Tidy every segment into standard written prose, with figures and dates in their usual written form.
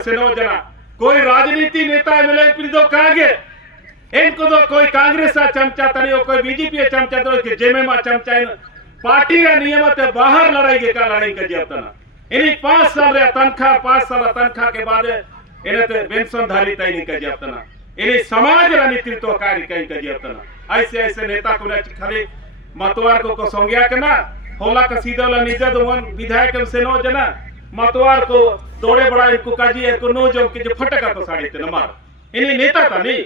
जना कोई राजनीति नेता मिले पिदो कागे इनको तो कोई कांग्रेस चमचा तनी कोई बीजेपी चमचा तो जेमे मा चमचा पार्टी का नियम ते बाहर लड़ाई के का लड़ाई कर जतना इन्हीं 5 साल रे तनखा 5 साल तनखा के बाद इन्हें ते पेंशन धारी तय नहीं कर जतना इन्हीं समाज रणनीति तो कार्य कहीं कर जतना ऐसे ऐसे नेता को खाली मतवार को संज्ञा के ना होला का सीधा ला निजे तो विधायक से नो जना मतवार को दौड़े बड़ा इनको काजी इनको नो जो कि जो फटका तो साड़ी ते मार इन्हीं नेता था नहीं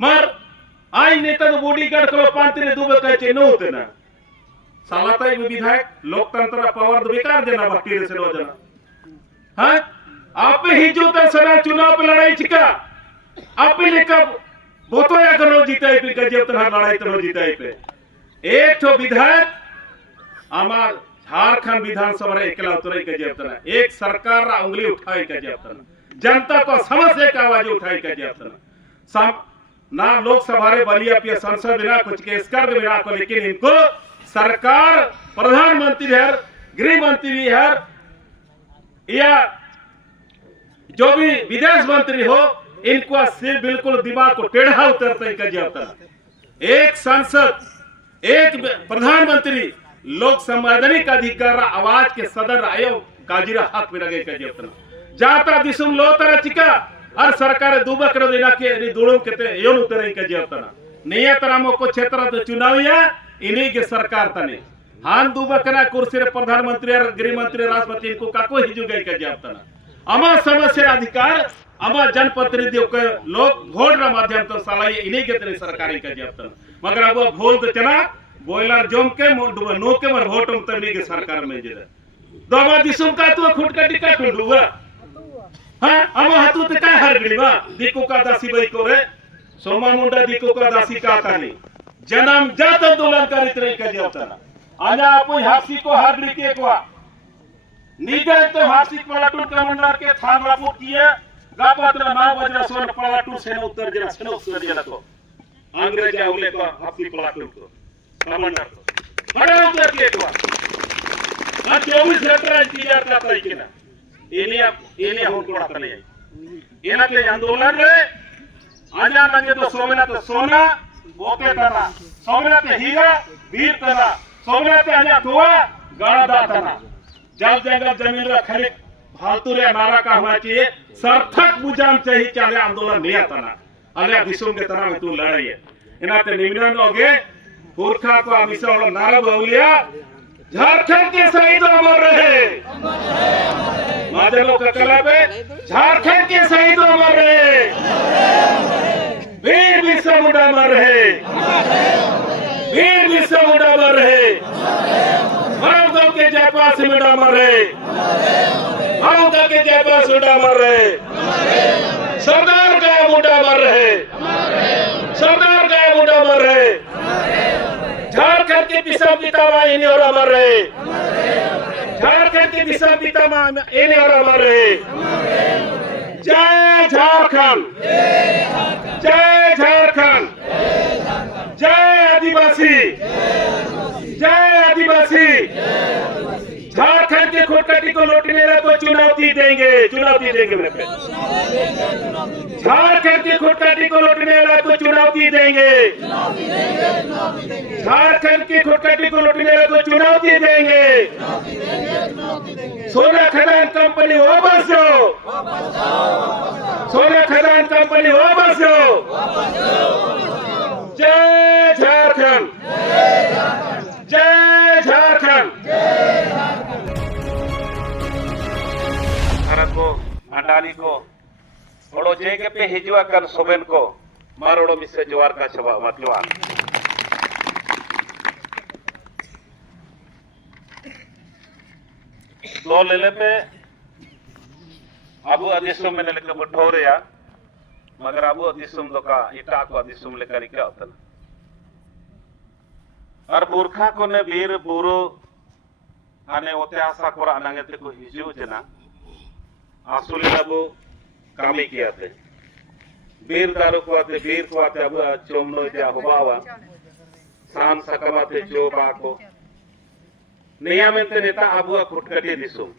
मार आई नेता तो बॉडीगार्ड करो पांतरे दुबे कहे नो होते ना साला ताई विधायक लोकतंत्र पावर तो बेकार जना भक्ति से नो जना हां आप ही जो तर सना चुनाव पे लड़ाई छिका आप ही लेकर बोतो या करो जीताई पे गजब तरह लड़ाई तो जीताई पे एक तो विधायक हमार झारखंड विधानसभा रे एकला उतराई के जबतना एक सरकार रा उंगली उठाई के जबतना जनता को समस्या का आवाज उठाई के जबतना ना लोकसभा रे बलिया पे संसद बिना कुछ केस कर बिना को लेकिन इनको सरकार प्रधानमंत्री है गृह मंत्री है या जो भी विदेश मंत्री हो इनको सिर्फ बिल्कुल दिमाग को टेढ़ा उतरते के जबतना एक संसद एक प्रधानमंत्री लोक संवैधानिक अधिकार आवाज के सदर आयो काजीरा हक में लगे के जबतना जाता दिसुम लो तरह चिका हर सरकार दुबा कर देना के नि दुड़म केते योन उतरे के जबतना निया तरह मो को क्षेत्र तो चुनाविया इन्हीं के सरकार तने हान दुबा करा कुर्सी रे प्रधानमंत्री और गृह मंत्री राष्ट्रपति को काको हिजु गई के जबतना अमा समस्या अधिकार अमा जनप्रतिनिधियों के लोग वोट रा माध्यम तो सलाई इन्हीं के तने सरकारी के जबतना मगर अब भूल तो चना बॉयलर जोम के नो के मर वोट हम तनी के सरकार में जे दवा दिसुम का तो खुटका टिका खुंडुवा हां हम हातु ते का हर गलीवा दिको का दासी बई को रे सोमा मुंडा दिको का दासी का तानी जन्म जात आंदोलन करित रही के जवतना आजा आपो हासी को हर गली के को निगे तो हासी पलाटू कमांडर के थान रापू किए गापत्र 9 बजे सोन पलाटू सेना उत्तर जरा सेना उत्तर जरा को अंग्रेज आउले को हासी पलाटू को कमांडर को बड़ा उतर के को आ 24 घंटा इंतजार करता है कि ना इन्हें हम को आता नहीं इना के आंदोलन रे आजा लगे तो सोना ओके तना सोना ते हीरा वीर तना सोना ते आजा कुआ गाड़ा तना जब जगह जमीन रे खरीद फालतू रे नारा का होना चाहिए सार्थक बुझान चाहिए चाले आंदोलन नहीं तना अले दिसुम के तना में तू लड़ाई है इना ते निमिनन होगे पुरखा को अमिसा वाला नारा बोलिया झारखंड के शहीद अमर रहे माजलो का कला पे झारखंड के शहीद अमर रहे वीर बिरसा मुंडा अमर रहे वीर बिरसा मुंडा अमर रहे मानवता के जयपाल मुंडा अमर रहे मानवता के जयपाल मुंडा अमर रहे सरदार का मुंडा अमर रहे सरदार का मुंडा अमर रहे झारखंड के पिता पितामह इन्हीं और अमर रहे झारखंड के पिता पितामह इन्हीं और अमर रहे जय झारखंड जय झारखंड जय आदिवासी जय आदिवासी झारखंड के खुटकटी को लौटने वाले को चुनौती देंगे मेरे झारखंड की खुटकटी को लौटने वाले को चुनौती देंगे झारखंड की खुटकटी को लौटने वाले को चुनौती देंगे सोना खदान कंपनी वापस जाओ सोना खदान कंपनी वापस जाओ जय झारखंड जय झारखंड भारत को अंडाली को ओडो जेगे पे हिजुआ कर सोबेन को मारोड़ो मिसे जवार का छबा मतलवा दो लेले पे अबु अदिसुम में लेके बठोरे या मगर अबु अदिसुम तो का इटा को अदिसुम लेकर क्या होता और बुरखा को ने वीर बुरो आने ओते आशा को अनांगे ते को हिजु जना आसुली अबु कामी किया थे वीर दारू को आते वीर को आते अब चोमनो जा होबावा शाम सकमा थे चोबा को नियमित नेता अबुआ खुटकटी दिसुम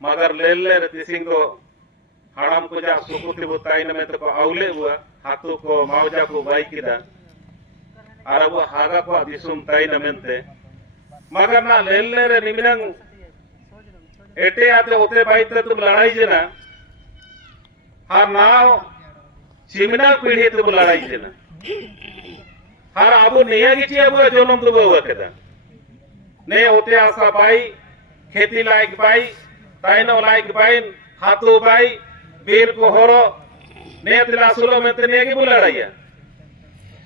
मगर लेले तिसिंग दो हाड़ाम को जा सुकुति बुताइन में तो को अवले हुआ हाथों को मावजा को बाई किदा और वो हागा को दिसुम ताइन मेंते मगर ना लेले रे निमिनंग एटे आते होते बाई ते तुम लड़ाई जना हर नाव चिमना पीढ़ी तुम लड़ाई जना हर अबो निया की ची अबो जोनम तुम हुआ केदा ने होते आसा बाई खेती लायक बाई ताइनो लायक बाई हाथों बाई बीर को होरो ने तिला सुलो में तने की बुलाड़ाया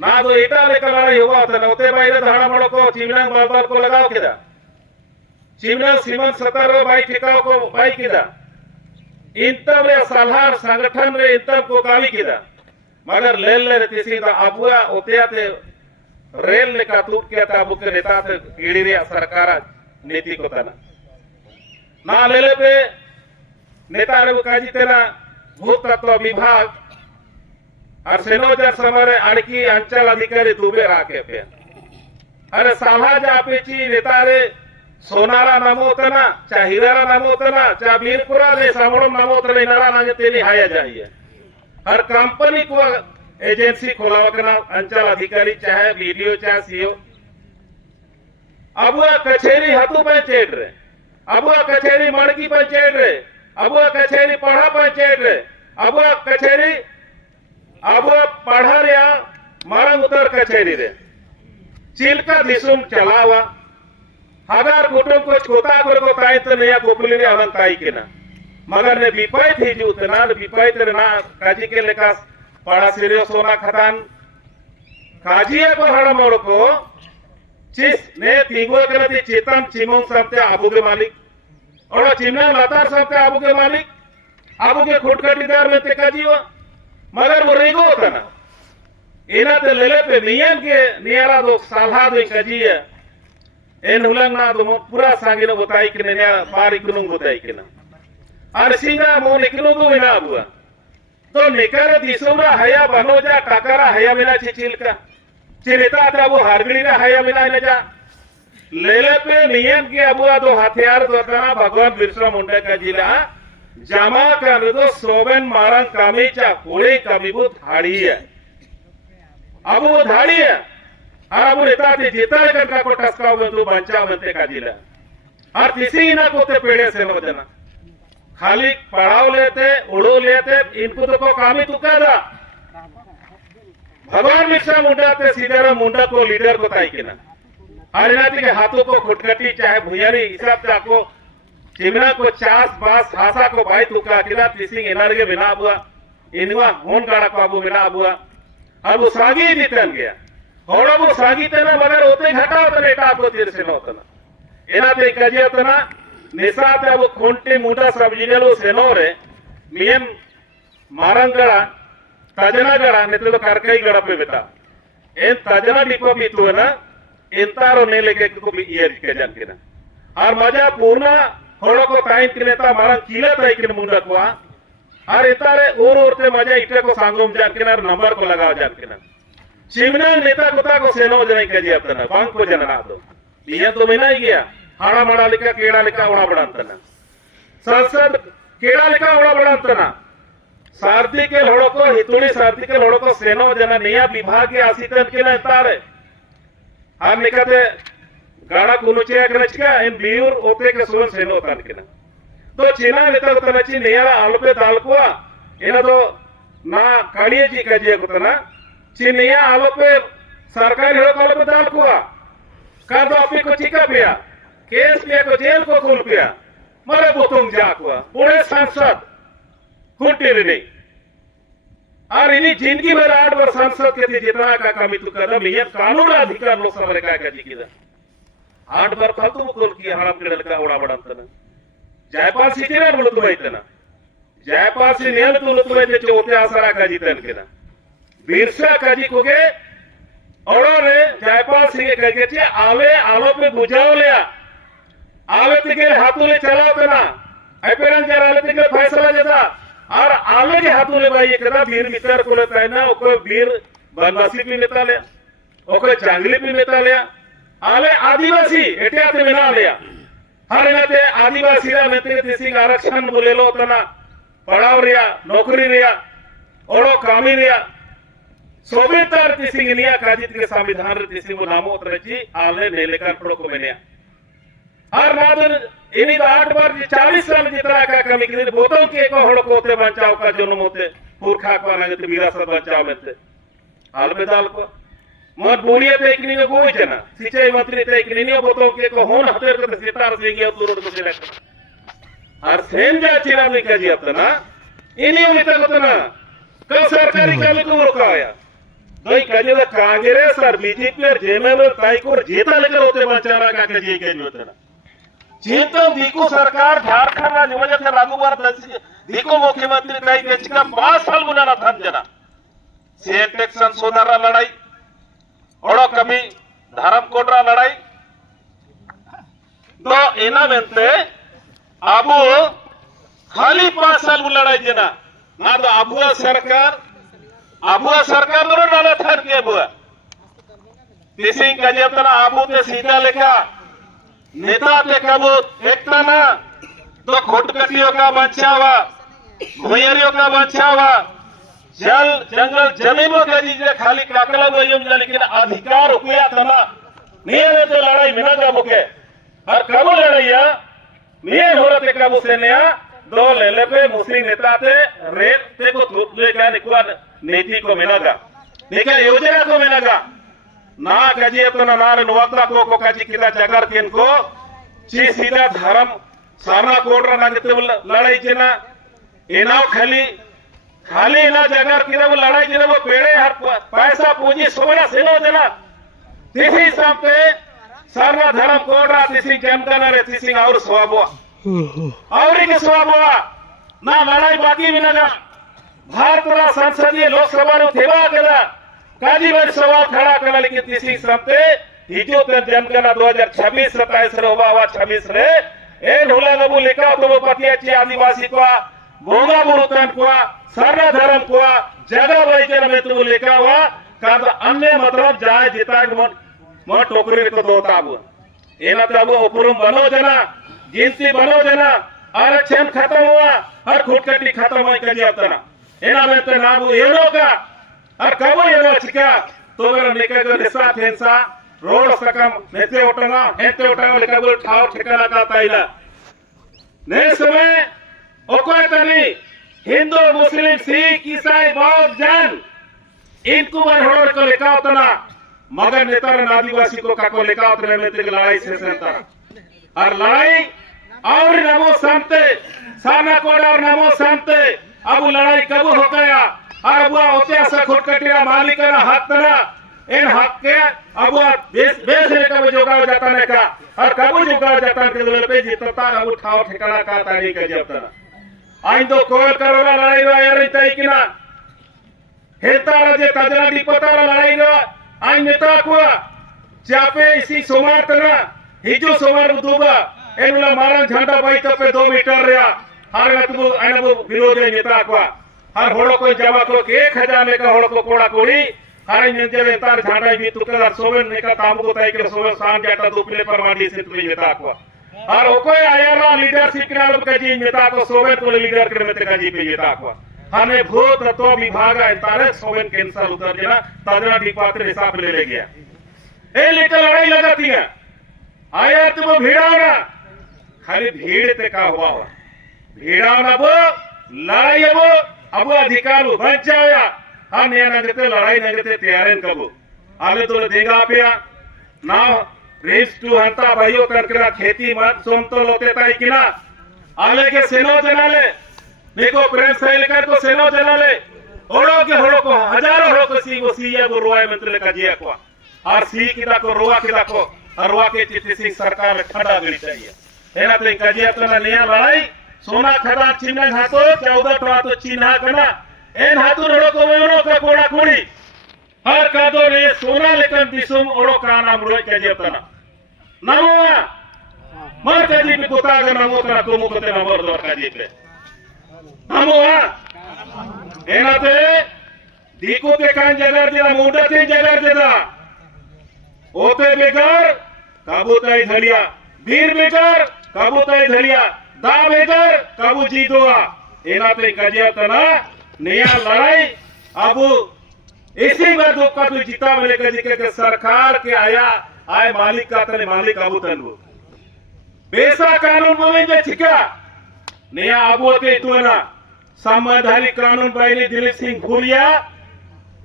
ना तो इटा लेकर लड़ाई हुआ था नौते भाई ने धाड़ा मड़ो को चिमना बाल को लगाओ किदा चिमना सीमन सतारो भाई ठिकाओ को भाई किदा इंतम रे सलाहर संगठन रे इंतम को कावी किदा मगर लेल ले तिसी दा अबुआ ओतेयाते रेल ने का तुप के ता बुके नेता ते कीड़ी रे सरकार नीति को तना ना लेले पे नेता रे काजी तेरा भूत तत्व विभाग और सेनोजर समरे अड़की अंचल अधिकारी दुबे राके पे अरे साला जा पेची नेता रे सोनारा नामोतना चा हीरारा नामोतना चा बीरपुरा रे सामोड़ नामोतना इनारा नागे तेली हाया जाइए हर कंपनी को एजेंसी खोलावा करना अंचल अधिकारी चाहे वीडियो चाहे सीओ अबुआ कचेरी हाथू पंचायत रे अबुआ कचेरी मड़की पंचायत रे अबुआ कचेरी पढ़ा पंचायत रे अबुआ कचेरी अबुआ पढ़ा रिया मारंग उतर कचेरी रे चिलका दिसुम चलावा हजार कुटुंब को छोटा कर को ताई तो नया कोपली रे अनंत ताई के ना मगर ने विपाय थी जो उतना विपाय तेरे ना काजी के लेका पढ़ा सिरियो सोना खतान काजिया को हड़ा मोड़ को चिस ने तीगो करती चेतन चिमों सबते आबू के मालिक और चिमना लातार सबते आबू के मालिक आबू के खुटखटीदार में ते काजियो मगर वो रेगो होता ना इना ते लेले पे मियन के नियारा दो सालहा दो काजिया इन हुलंग ना दो पूरा सांगी नो बताई कि ने बार इकुनुंग बताई कि ना अरसिंगा मो निकलो दो इना आबुआ तो निकर दिसोरा हया बनोजा टाकरा हया मिला चिचिल का चिरिता था वो हारगड़ी रा हया मिला ने जा लेले पे नियम के अबुआ दो हथियार दो तना भगवान बिरसा मुंडा का जिला जमा कर दो सोबन मारंग कामीचा कोले कमीबुत धाड़ी है अब वो धाड़ी है और अब नेता ते जीता कर का को टसका में तो बच्चा बनते का जिला और किसी ना को ते पेड़े से हो जाना खाली पढ़ाओ लेते उड़ो लेते इनको तो को काम ही तुका था भगवान बिरसा मुंडा ते सीधाराम मुंडा को लीडर को ताई के ना हरियाणा के हाथों को खुटखटी चाहे भुयारी हिसाब से आपको चिमना को चास बास हासा को भाई तुका किला तिसिंग एनर्गे बिना बुआ इनवा होन काड़ा को अबू बिना बुआ अब वो सागी जीतन गया और अब वो सागी तना मगर होते घटा होता नेटा आपको तीर से न होता ना इना ते कजिया तना निसाते अब खोंटे मुंडा सब जिनेलो सेनोरे मियम मारंगड़ा तजनागड़ा ने तो करकई गड़ा पे बेटा इन तजना डिपो भी तो ना इंतारो ने लेके को भी ईयर के जान के ना और मजा पूर्ण होड़ो को ताइन के नेता मारंग किला ताई के मुंडा को और इतारे और ते मजा इटे को सांगोम जान के ना नंबर को लगाओ जान के ना चिमना नेता को सेनो जने के दिया तना बांग को जना दो ये तो मिना ही गया हाड़ा बड़ा लिखा केड़ा लिखा उड़ा बड़ा तना संसद केड़ा लिखा उड़ा बड़ा तना सारथी के लोड़ो को हितुड़ी सारथी के लोड़ो को सेनो जना नया विभाग के आसीतन के ना तारे हम निकते गाड़ा कुनुचे करचका इन बियूर ओते के सोन सेनो तन के ना तो चिना नेता को तनची नया आलपे दालकुआ इना तो ना काड़िए जी कजिए को तना चिनिया आलपे सरकारी हेड़ो को आलपे दालकुआ का दो आपे को चिका पिया केस लिया को जेल को खुल पिया मरे बुतुंग जाकुआ पूरे सांसद खुंटी नहीं और इन्हीं जिंदगी में 8 बार सांसद के जितना का कमी तो कदम ये कानून अधिकार लोकसभा का जी की 8 बार फालतू खोल किया हड़प के लड़का उड़ा बड़ा तना जयपाल सिटी ने बोलत भाई तना जयपाल से नेल तो बोलत भाई चौथे आसरा का जीतन के ना बिरसा का जी को के और रे जयपाल सिंह कह के आवे आलो पे बुझाओ लिया आवे के हाथों ले चलाओ तना अपेरन जरा आले के फैसला देता और आले के हाथों ले भाई कदा वीर मित्र को लेता है ना ओको वीर बनवासी भी नेता ले ओको चांगली भी नेता ले आले आदिवासी एटे आते बिना लिया हर नते आदिवासी रा नते तिसिंग आरक्षण बोलेलो तना पढ़ाव रिया नौकरी रिया ओड़ो कामी रिया सोबेतर तिसिंग निया काजित के संविधान रे तिसिंग नामो तरची आले नेलेकर पड़ो को मेनिया हर नादन इनी 8 बार 40 साल जितना का कमी के बोतल के को हड़ को होते बचाव का जन्म होते पुरखा को नगत विरासत बचाव में थे हाल में दाल को मत बोलिए तो एक नहीं को जना सिंचाई मंत्री तो एक नहीं बोतल के को होन हते तो सितार से गया तो रोड को सिलेक्ट हर सेम जा चिरा नहीं का जी अपना इनी में तक उतना कल सरकारी काम को रोकाया दई कजे द कांग्रेस और बीजेपी और जेएमएम ताई को जीता लेकर होते बचारा का के जी के होता जीतो दीकू सरकार झारखंड राज्य वजह से लागूबार दीकू मुख्यमंत्री ताई के चिका 5 साल बुलाना था जना से टैक्स संशोधन लड़ाई ओड़ो कभी धर्म कोडरा लड़ाई तो एना मेंते अब खाली 5 साल लड़ाई जना ना तो अबुआ सरकार नो नाला था के अबुआ तिसिंग का जतना आबू ते सीधा लेखा नेता ते कबू एकता ना तो खोटकटियों का बचावा भुयरियों का बचावा जल जंगल जमीनों का जी खाली काकला वयम जा लेकिन अधिकार हुआ तना निये तो लड़ाई मिना का मुके और कबू लड़ाइया निये हो रते कबू से नया दो लेले पे मुस्लिम नेता थे रेत ते को थोपले का निकुआ नीति को मिनागा देखा योजना को मिनागा ना कजी अपना नार नवता को कजी किदा जगर केन को ची सीधा धर्म साना कोडरा नागते लड़ाई जना एना खाली ना जगर किदा वो लड़ाई जना वो पेड़े हर पैसा पूंजी सोना सेनो जना तिसी सामते साना धर्म कोडरा तिसी जनता रे तिसी और स्वाबो और के स्वाबो ना लड़ाई बाकी बिना भारत रा संसदीय लोकसभा नो थेवा केला काजी वर सवाल खड़ा करला लेकिन तिसी सामते हिजो त जनगणना 2026 27 रे होवा 26 रे ए ढोला गबु लेका तो वो पतियाची आदिवासी को बोंगा बुरुतन को सारा धर्म को जगह वैचर में तो लेका हुआ का तो अन्य मतलब जाय जिता म टोकरी तो दोता अब एना तो अब उपरुम बनो जना गिनती बनो जना आरक्षण खत्म हुआ हर खुटकटी खत्म होई कजी अपना एना में तो नाबू एनो का और कबो ये चिका तो मेरा निके को दिशा थेंसा रोड सकम नेते उठना लेकर बोल ठाव ठिकाना का ताइला ने समय ओकोय तनी हिंदू मुस्लिम सिख ईसाई बौद्ध जैन इनको बर होड़ को लेका उतना मगर नेता रे आदिवासी को का को लेका उतने में ते लड़ाई से संता और लड़ाई और नमो संते साना कोड और नमो संते अब लड़ाई कब हो गया और अब होते ऐसा खुटकटिया मालिक ना हक ना इन हक के अब बेच ने कब जोगाव जाता ने का और कब जोगाव जाता के बोले पे जीतता अब उठाओ ठिकाना का तारीख के जब तना आइन तो कोल करोला लड़ाई रो यार तई किना हेता जे तजरा दीपता लड़ाई रो आइन नेता को चापे इसी सोमवार तना हिजो सोमवार दुबा एनुला मारन झंडा बाई तो पे 2 मीटर रिया हर नतबो अनबो विरोध नेता को हर होड़ो को जवा को 1000 लेका होड़ो को कोड़ा कोड़ी हर नेते तार झाड़ा भी तुकला सोवन ने का ताम को तय के सोवन शाम जाता दुपले परमाडी से तुई नेता को हर ओको आयाला लीडरशिप नाल का जी नेता को सोवन को लीडर कर में का जी पे नेता को हने भूत तत्व विभाग है तारे सोवन कैंसर उतर जना तजरा डिपार्टमेंट हिसाब ले गया ए लेकर लड़ाई लगाती है आया तुम भिड़ाना खाली भीड़ ते का हुआ भीड़ाना वो लड़ाई वो अब अधिकार बचाया हम ये नगते लड़ाई नगते तैयार कबो आले तो देगा पिया ना रेस टू हंता भाइयों करकरा खेती मत सोमतो लोते ताई किना आले के सेनो जनाले देखो प्रेम सैल कर को सेनो जनाले ओड़ो के होड़ो को हजारों होड़ो को सी ये रोए मंत्र का जिया को और सी किदा को रोआ किदा को अरवा के चित्ती सिंह सरकार खड़ा गणी चाहिए एना ते कजिया तो नया लड़ाई सोना खड़ा चिन्ह हाथो 14 टवा तो चिन्ह कना एन हाथु रोड़ो को वेनो का कोड़ा कोड़ी हर कादो रे सोना लेकर दिसुम ओड़ो काना मुरो के जेतना नमोआ मर के जी कुता के नमो का को मुकते नंबर दो का जी पे नमोआ एनाते दीको के कान जगह दिया मुंडा ते जगह देदा ओते बेकार काबूताई झलिया वीर बेकार कबू तय धरिया दा बेगर कबू जीतोगा एनाते कजियतना नया लड़ाई अब इसी बार दो का तो जीता बने के सरकार के आया आए मालिक का तने मालिक अबू तनु बेसा कानून बोले छिका नया अबूते तुना संवैधानिक कानून बाइने दिलीप सिंह भूरिया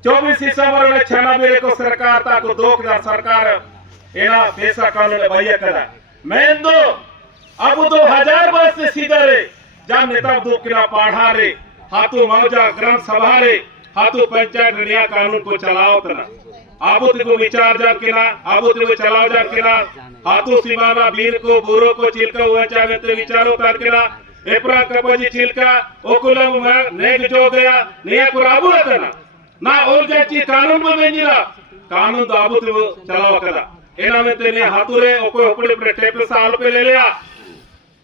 24 दिसंबर में 96 को सरकार ता को दो का सरकार एना बेसा कानून भैया करा मैं दो अब 2000 वर्ष से सीधा रे जब नेता दो किला पढ़ा रे हाथों मौजा ग्राम सभा रे हाथों पंचायत नया कानून को चलाओ तना आबुत को विचार जा किना आबुत को चलाओ जा किना हाथों सीमाना वीर को बुरो को चिलका हुआ चाहे तो विचारो ता किना एप्रा कपजी चिलका ओकुलम नेग जो गया नया को आबू तना ना और जाची कानून में बेंजिला कानून तो आबुत चलाओ करा एना में तेने हाथों रे ओको अपने अपने टेप साल पे ले लिया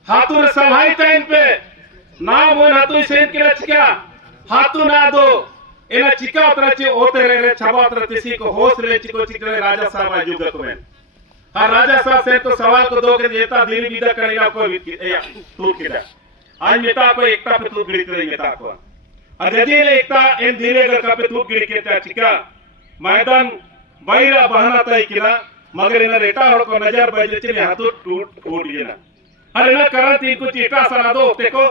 हाथों रे सभाई टाइम पे ना वो हाथों सेन के रचका हाथों ना दो एना चिका उतरचे ओते रे छबा उतरती को होश ले चिको चिकरे राजा साहब आजुगत में हां राजा साहब से तो सवाल को दो के नेता दिल विदा करेगा कोई तू किदा आज नेता को एकता पे तू गिड़ी करे नेता को अजदी ले एकता इन दिले का पे तू गिड़ी के चिका मैदान बैरा बहाना तय किला मगर इन रेटा हड़ को नजर बजे चले हाथों टूट लेना अरे ना करन तीन को चीटा सना दो देखो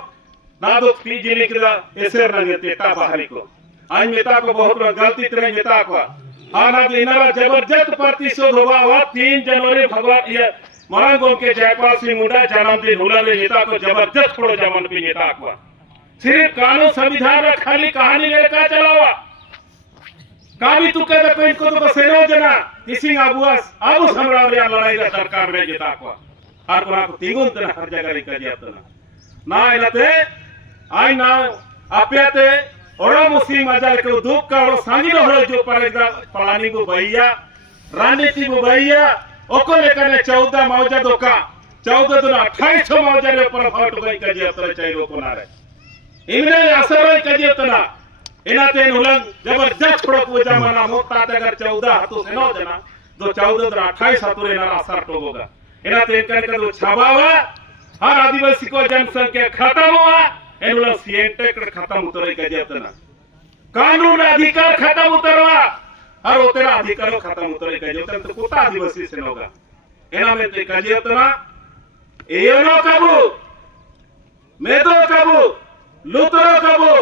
ना दो ती जिले किदा ऐसे रंगे तेटा बाहरी को आज नेता को बहुत गलती तरह नेता को हाना इनारा जबरदस्त प्रतिशोध हुआ 3 जनवरी भगवान ये मरांगों के जयपाल सिंह मुंडा जन्मदिन हुला रे नेता को जबरदस्त छोड़ो जमन पे नेता को सिर्फ कानून संविधान रा खाली कहानी लेकर चलावा काबी तू कहते पेन को तो सेनो जना किसी आबुआस आबू समरा रे लड़ाई का सरकार रे नेता को हर को तीगुन तना हर जगह रे कजियातना ना इनते आई ना आप्याते ओरा मुस्लिम मजा के दुख का और सांगिनो हो जो परेगा पलानी को भैया राजनीति को भैया ओको लेकर 14 मौजा दोका 14 दिन 28 मौजा रे पर फट गई कजे अतर चाहिए रोको ना रे इमने असर है कजे उतना इनाते उलंग जबरदस्त छोड़ो पूजा माना मोता अगर 14 हाथों से नो जना दो 14 दिन 28 हाथों रे ना असर टोगोगा इनाते करके तो छाबावा हर आदिवासी को जनसंख्या खत्म हुआ एनुला सीएनटेक खत्म उतरे कजियतना कानून अधिकार खत्म उतरवा और उतरा अधिकारों खत्म उतरे कजियतना तो कुता आदिवासी से होगा एना में ते कजियतना एनो कबू मेदो कबू लुतरो कबू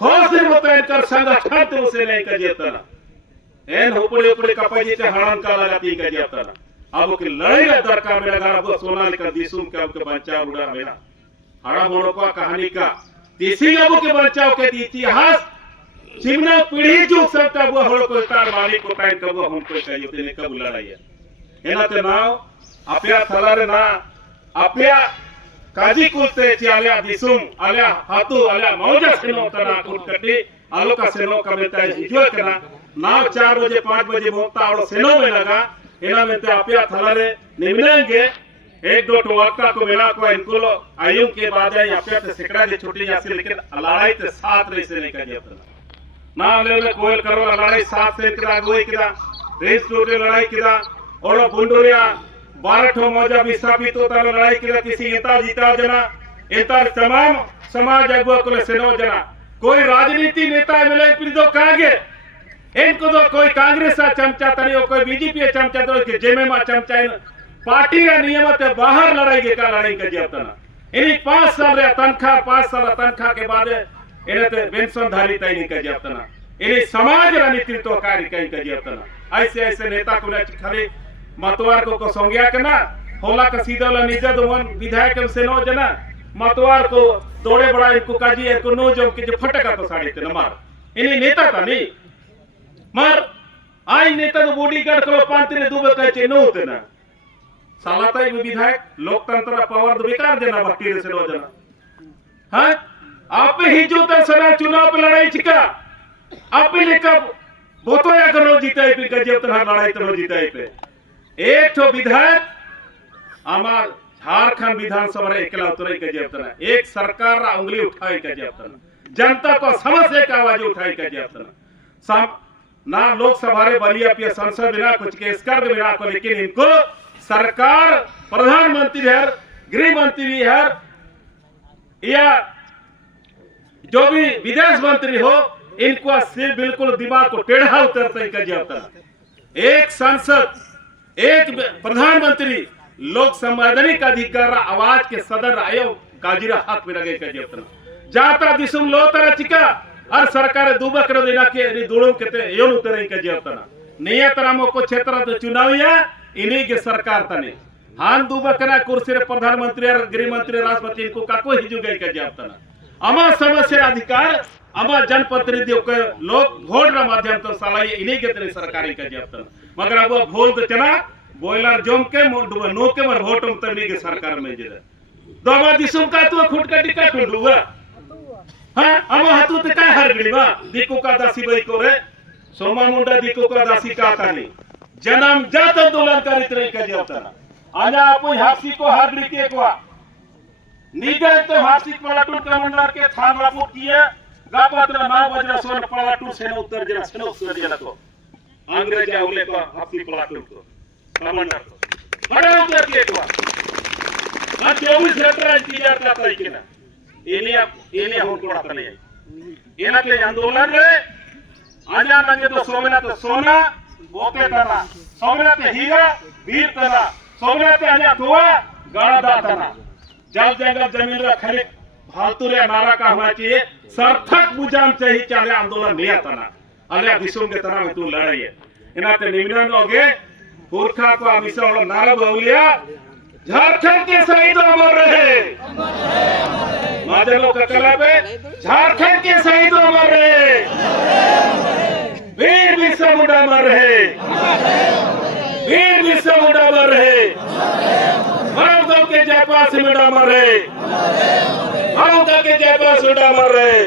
होसे मुतन कर संगठन तो से नहीं कजियतना एन उपड़े उपड़े कपजी ते हड़न का लगाती कजियतना अब के लड़ाई दरकार में लगा अब सोना का दिसुम के अब के बच्चा उड़ा मेरा हड़ा बोलो का कहानी का तीसरी अबू के बचाव के इतिहास चिमना पीढ़ी जो सबका वो हड़ो को तार मालिक को टाइम कबो हम को चाहिए तेने कब लड़ाई है एना ते नाव अप्या थलारे ना अप्या काजी कुलते चियाल्या दिसुम आल्या हातू आल्या मौजा सेनो तना कुटकटी आलो का सेनो कमेता हिजो कना नाव 4 बजे 5 बजे मोता और सेनो में लगा एना में ते अप्या थलारे निमनेंगे एक दो टोका को मिला को इनको आयु के बाद है यहाँ पे सिकड़ा की छुट्टी जैसे लेकिन लड़ाई तो साथ रही से नहीं कर दिया ना ले कोयल करो लड़ाई साथ से किदा गोई किदा रेस टूटे लड़ाई किदा और बुंडुरिया 12 ठो मौजा विस्थापित होता लड़ाई किदा किसी नेता जीता जना एता तमाम समाज अगुआ को सेनो जना कोई राजनीति नेता मिले फिर दो कागे इनको तो कोई कांग्रेस का चमचा तरी कोई बीजेपी चमचा तो के जेमे मा चमचा पार्टी का नियम ते बाहर लड़ाई के का लड़ाई का जियातना इन्हीं 5 साल रे तनखा 5 साल तनखा के बाद इन्हें ते पेंशन धारी तय नहीं का जियातना इन्हीं समाज रा नेतृत्व कार्य कहीं का जियातना ऐसे ऐसे नेता को खाली मतवार को सोंगिया के ना होला का सीधा ला निजा दोवन विधायक से नो जना मतवार को तोड़े बड़ा इनको काजी इनको नो जो के जो फटका तो साड़ी ते न मार इन्हीं नेता था नहीं मार आई नेता तो बॉडीगार्ड को पांतरे दुबे कहे नो होते ना सालाता ही विधायक लोकतंत्र पावर तो बेकार देना बाकी रे से रोजना हां आप ही जो तो सना चुनाव पे लड़ाई छिका आप ही कब बोतोया करो जीता है पे जब तक लड़ाई तो जीता है पे एक तो विधायक हमार झारखंड विधानसभा रे एकला उतरे के जब तक एक सरकार रा उंगली उठाई के जब तक जनता को समस्या का आवाज उठाई के जब तक सब ना लोकसभा रे बलिया पे संसद बिना कुछ केस कर बिना को लेकिन इनको सरकार प्रधानमंत्री है गृह मंत्री है या जो भी विदेश मंत्री हो, इनको सिर्फ बिल्कुल दिमाग को टेढ़ा उतरता है होता। एक सांसद, एक प्रधानमंत्री लोक संवैधानिक अधिकार आवाज के सदर आयो काजीरा हक में लगे होता जाता दिसुम लो तरह चिका और सरकार दुबा कर देना के दुड़ों के योन उतरे होता निया तरह को क्षेत्र तो चुनाविया इन्हीं के सरकार तने हान दुबा करा कुर्सी रे प्रधानमंत्री और गृह मंत्री राष्ट्रपति इनको काको हिजु गई होता अमा समस्या अधिकार अमा जनप्रतिनिधि के लोग वोट रा माध्यम तो साला ये इन्हीं के तरह सरकारी होता मगर अब भोल तो चना बॉयलर जोम के नो के मर वोट तभी के सरकार में जे दमा दिसुम का तो खुटका टिका टुंडुवा हां अमा हतु ते काय हर गलीवा दिको का दासी बई को रे सोमा मुंडा दिको का दासी का तानी जन्म जात आंदोलन करी तरह के होता आजा आपो हासी को हर गली के को निगल तो हासी पलाटून कमांडर के थान रापू किया गापत्र 9 बजे सोन पलाटून सेना उत्तर जरा तो अंग्रेज आवले को हासी पलाटून को कमांडर को बड़ा उत्तर के को ना 24 लेटर इंतजार करता है कि ना इने हो थोड़ा तने इना के आंदोलन रे आजा लगे तो सोमना तो सोना बोके तना सोमना ते हीरा वीर तना सोमना ते आजा धोआ गाड़ा दा तना जल जंगल जमीन रा खरीद फालतू रे नारा का होना चाहिए सार्थक बुझान चाहिए चाहे आंदोलन नहीं आता ना अले दिसुम के तना में तू लड़ाई है इनाते निमिनन होगे पुरखा को अमिसा वाला नारा बोलिया झारखंड के शहीद अमर रहे माजलो का कलाबे झारखंड के शहीद अमर रहे वीर बिरसा मुंडा अमर रहे वीर बिरसा मुंडा अमर रहे मानवता के जयपाल सिंह मुंडा अमर रहे मानवता के जयपाल मुंडा अमर रहे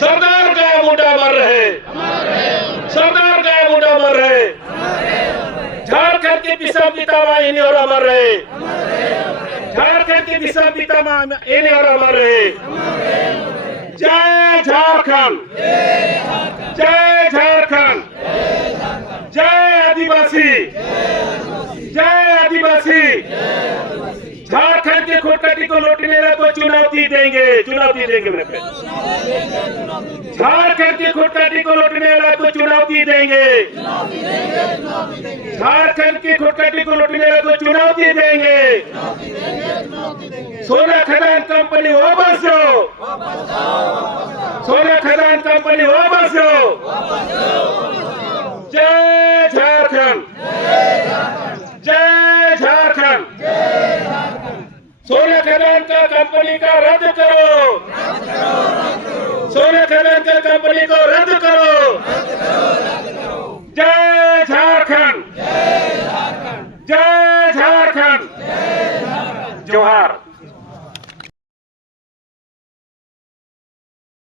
सरदार का मुंडा अमर रहे सरदार का मुंडा अमर रहे झारखंड के पिता पितामह इन्हीं और अमर रहे झारखंड के पिता पितामह इन्हीं और अमर रहे जय झारखंड जय झारखंड जय आदिवासी जय आदिवासी झारखंड के खुटकटी को लौटने को चुनौती देंगे मेरे झारखंड की खुटकटी को लौटने वाला को चुनौती देंगे झारखंड की खुटकटी को लौटने वाला को चुनौती देंगे सोना खदान कंपनी वापस लो सोना खदान कंपनी वापस लो जय झारखंड जय झारखंड सोना खदान का कंपनी का रद्द करो सोना खदान का कंपनी को रद्द करो जय झारखंड जय झारखंड जोहार।